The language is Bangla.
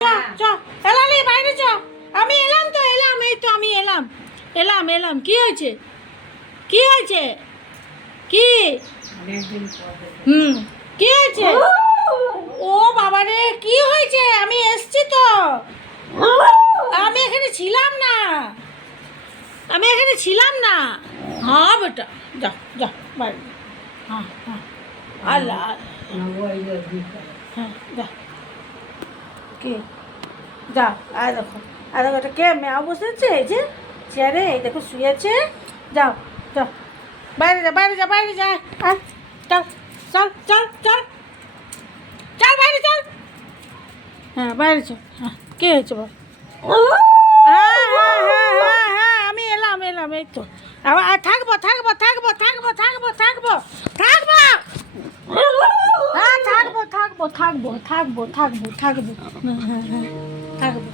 চ চ এলালি বাইরে চ। আমি এলাম তো এলাম, এই তো আমি এলাম এলাম এলাম। কি হয়েছে? কি হয়েছে? কি? হুম, কি হয়েছে? ও বাবা রে, কি হয়েছে? আমি এসছি তো, আমি এখানে ছিলাম না, আমি এখানে ছিলাম না। হ্যাঁ বেটা, যা যা বাইরে। হ্যাঁ হ্যাঁ, আল্লাহ হ্যাঁ, যা। কে? যা, আর দেখো, আর দেখো এটা কে? মেয়া বসেছে এই যে চেয়ারে, এই দেখো শুয়েছে। যাও যাও, বাইরে যা বাইরে যা বাইরে যা। আয়, চল চল চল চল চল বাইরে চল। হ্যাঁ বাইরে চল। হ্যাঁ, কে হয়েছে বল? হ্যাঁ হ্যাঁ হ্যাঁ হ্যাঁ হ্যাঁ, আমি এলাম এলাম, এই তো। আবার থাকবো থাকবো থাকবো থাকবো থাকবো থাকবো থাকবো। হ্যাঁ থাকবো থাকবো থাকবো থাকবো থাকবো থাকবো। হ্যাঁ হ্যাঁ হ্যাঁ, থাকবো।